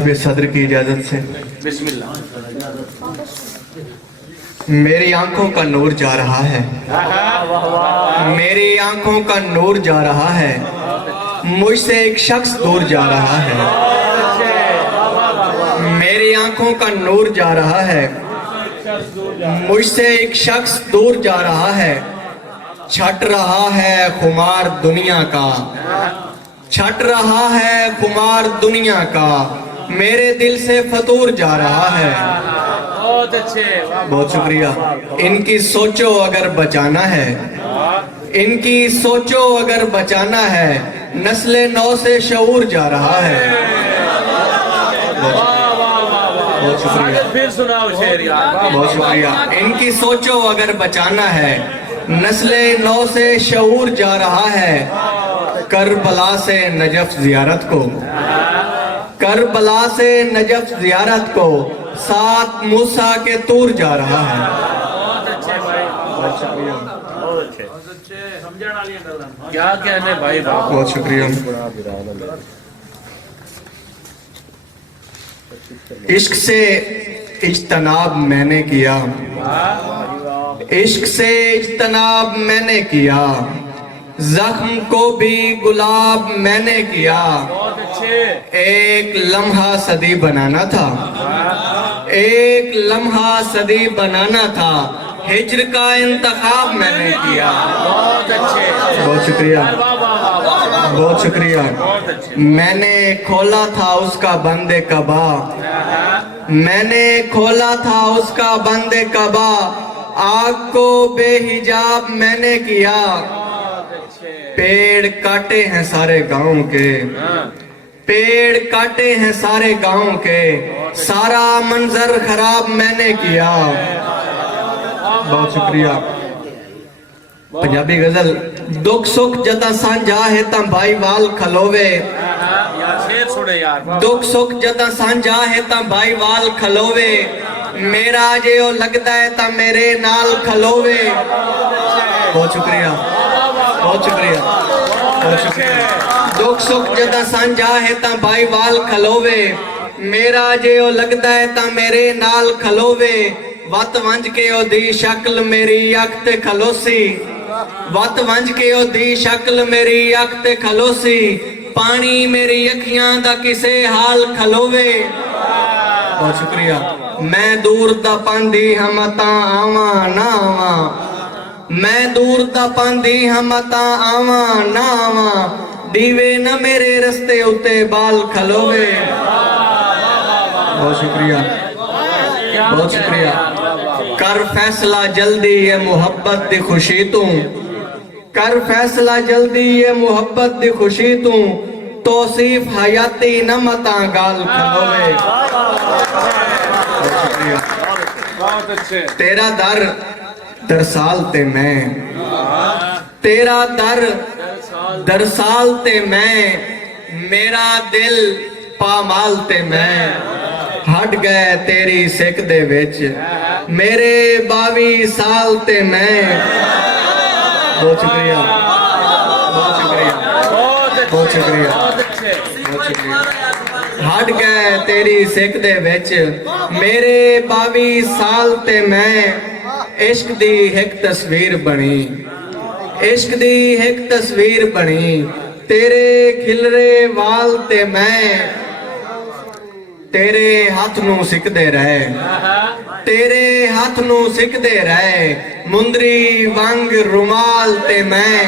सदर की इजाजत से बिस्मिल्लाह। मेरी आंखों का नूर जा रहा है, मेरी आंखों का नूर जा रहा है, मुझसे एक शख्स दूर जा रहा है। मेरी आंखों का नूर जा रहा है, मुझसे एक शख्स दूर जा रहा है। छट रहा है खुमार दुनिया का, छट रहा है खुमार दुनिया का, मेरे दिल से फतूर जा रहा है। बहुत अच्छे, बहुत शुक्रिया। इनकी सोचो अगर बचाना है, इनकी सोचो अगर बचाना है, नस्ले नौ से शऊर जा रहा है। बहुत शुक्रिया, फिर सुनाओ शेर यार। बहुत शुक्रिया। इनकी सोचो अगर बचाना है, नस्ले नौ से शऊर जा रहा है। करबला से नजफ जियारत को, करबला से नजफ जियारत को, साथ मूसा के तूर जा रहा है। बहुत अच्छे भाई, बहुत शुक्रिया, बहुत अच्छे। समझण वालियां गल्लां क्या कहने भाई, बहुत शुक्रिया। इश्क से इज्तनाब मैंने किया, इश्क से इज्तनाब मैंने किया, जख्म को भी गुलाब मैंने किया। बहुत अच्छे। एक लम्हा सदी बनाना था, एक लम्हा सदी बनाना था, हिज्र का इंतखाब मैंने किया। बहुत अच्छे, बहुत शुक्रिया, बहुत शुक्रिया। बहुत अच्छे। मैंने खोला था उसका बंदे कबा, मैंने खोला था उसका बंदे कबा, आग को बेहिजाब मैंने किया। पेड़ काटे हैं सारे गांव के, पेड़ काटे हैं सारे गांव के, सारा मंजर खराब मैंने किया। बहुत शुक्रिया। पंजाबी गजल। दुख सुख जदा सांझा है ता भाई वाल खलोवे, यार शेर सुने यार। दुख सुख जदा सांझा है ता भाई वाल खलोवे, मेरा जे ओ लगदा है ता मेरे नाल खलोवे। बहुत शुक्रिया, बहुत शुक्रिया, बहुत शुक्रिया। दुख सुख जदा सांझा है ता भाई वाल खलोवे, मेरा जे ओ लगदा है ता मेरे नाल खलोवे। वत वंज के ओ दी शक्ल मेरी अख ते खलोसी, वत वंज के ओ दी शक्ल मेरी अख ते खलोसी, पानी मेरी अखियां दा किसे हाल खलोवे। बहुत शुक्रिया। मैं दूर दा पांदी हम ता आवा ना आवा, मैं दूर दा पांदी हम ता आवा ना आवा, दीवे न मेरे रस्ते उते बाल खलोवे। बहुत शुक्रिया, बहुत शुक्रिया। कर फैसला जल्दी ये मोहब्बत दी खुशी तू, कर फैसला जल्दी ये मोहब्बत दी खुशी तू, तौसीफ हयाती न मता गाल खलोवे। बहुत शुक्रिया। बहुत अच्छे। तेरा दर दरसाल ते मैं, तेरा दर दरसाल ते मैं, मेरा दिल पामाल ते मैं, हट गए तेरी सिक दे विच, मेरे 22 साल ते मैं। बहुत शुक्रिया, बहुत शुक्रिया, बहुत शुक्रिया, बहुत शुक्रिया। हट गए तेरी सिक दे विच, मेरे 22 साल ते मैं, इश्क दी एक तस्वीर बनी, इश्क दी एक तस्वीर बनी, तेरे खिलरे वाल ते मैं, तेरे हाथ नू सिकदे रहे, तेरे हाथ नू सिकदे रहे, मुंदरी वांग रुमाल ते मैं।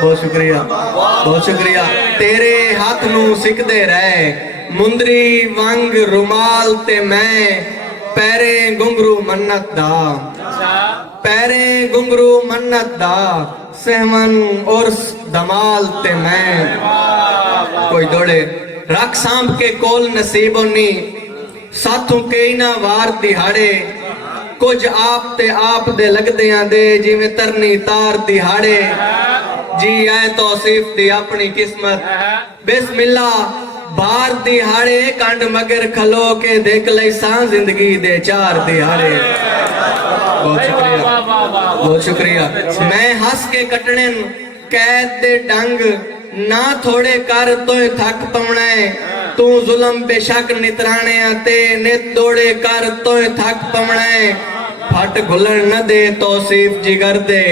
बहुत शुक्रिया, बहुत शुक्रिया। तेरे हाथ नू सिकदे रहे, मुंदरी वांग रुमाल ते मैं, पैरे घुंघरू मन्नत दा, पैरे घुंघरू मन्नत दा, सहमन और दमाल ते मैं। कोई दौड़े रख सांभ के कोल नसीबो नी, साथों कई ना वार दिहाड़े, कुछ आप ते आप दे लगदियां दे जिवें तरनी तार दिहाड़े। जी आए तौसीफ दी अपनी किस्मत, बिस्मिल्ला बार दिहाड़े, कंड मगर खलो के देख लई सां जिंदगी दे चार दिहाड़े। बहुत शुक्रिया, बहुत शुक्रिया। मैं हंस के कटने कैद दे डंग, ना थोड़े कर तो थक पवना है, तू जुल्म बेशक नितराने ते नित दौड़े कर तोय थक पवणे फट घुलन न दे तौसीफ जिगर दे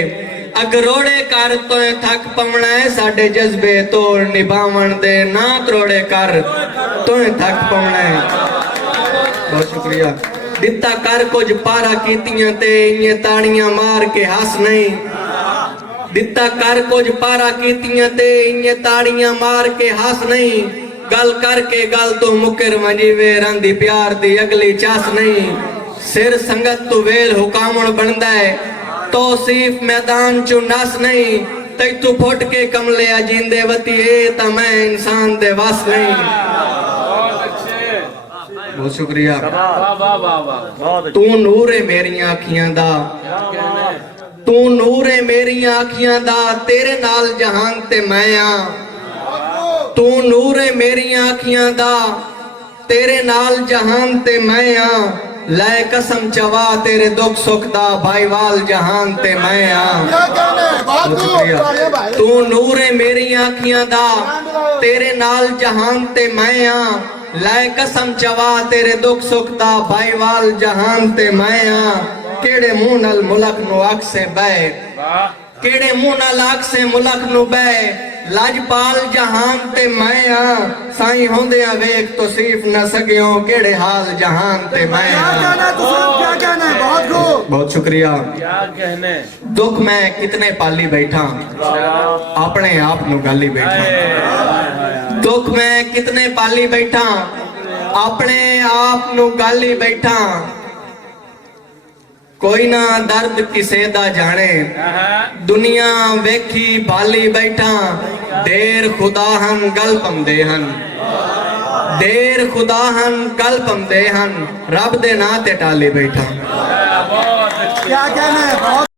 अगरोड़े कर तोय थक पवणे साडे जज्बे तोड़ निभावन दे ना त्रोड़े कर तोय थक पवणे। बहुत शुक्रिया। दिता कर कुछ पारा कीतियां ते इन्हें ताड़ियां मार के हस नहीं दिता कर कुछ पारा कीतियां ते इन्हें ताड़ियां मार के हस नहीं गल करके गल तो मुकर वजीवे रंदी प्यार दी अगली चास नहीं सिर संगत तू वेल हुकामण बनदा है तौसीफ मैदान चू नस नहीं तैतू फुट के कमले अजींदे वती ए ता मैं इंसान दे वस नहीं। बहुत शुक्रिया। तू नूर है मेरियां अखियां दा तू नूर है मेरियां अखियां दा तेरे नाल जहान ते मैं आ तू नूर है मेरियां अखियां दा तेरे नाल जहान ते मैं आ लै कसम चवा तेरे दुख सुख दा भाईवाल जहान ते मैं आ। तू नूर है मेरियां अखियां दा तेरे नाल जहान ते मैं आ लै कसम चवा तेरे दुख सुख दा भाईवाल जहान ते मैं आ। केड़े मुंह नाल मुलक नु अख से बह केड़े मुंह नाल अख से मुलक नु बह लाजपाल जहान ते मैं आ साईं होंदिया वेख तौसीफ न सकियो केड़े हाल जहान ते मैं आ। बहुत शुक्रिया। क्या कहने दुख मैं कितने पाली बैठा अपने आप नु गाली बैठा दुख मैं कितने पाली बैठा अपने आप नु गाली बैठा कोई ना दर्द किसे दा जाने दुनिया वेखी भाली बैठा देर खुदा हन गल पमदे हन देर खुदा हन गल पमदे हन रब दे ना ते टाली बैठा। क्या कहना है।